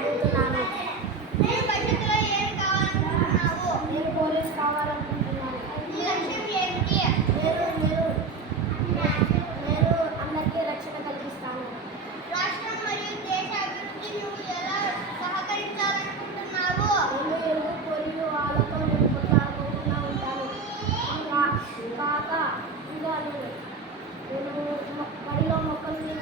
చదువుతున్నాను. నేను భవిష్యత్తులో ఏం కావాలనుకుంటున్నావు? నేను పోలీస్ కావాలనుకుంటున్నాను. నీ లక్ష్యం ఏమిటి? నేను అందరికీ రక్షణ కలిగిస్తాను. రాష్ట్రం మరియు దేశ అభివృద్ధి నువ్వు ఎలా సహకరించాలనుకుంటున్నావు? నేను ఎరువు పొరియు వాళ్ళతో నేను కొట్లాడుకోకుండా ఉంటాను. ఇంకా నేను బడిలో మొక్కల్ని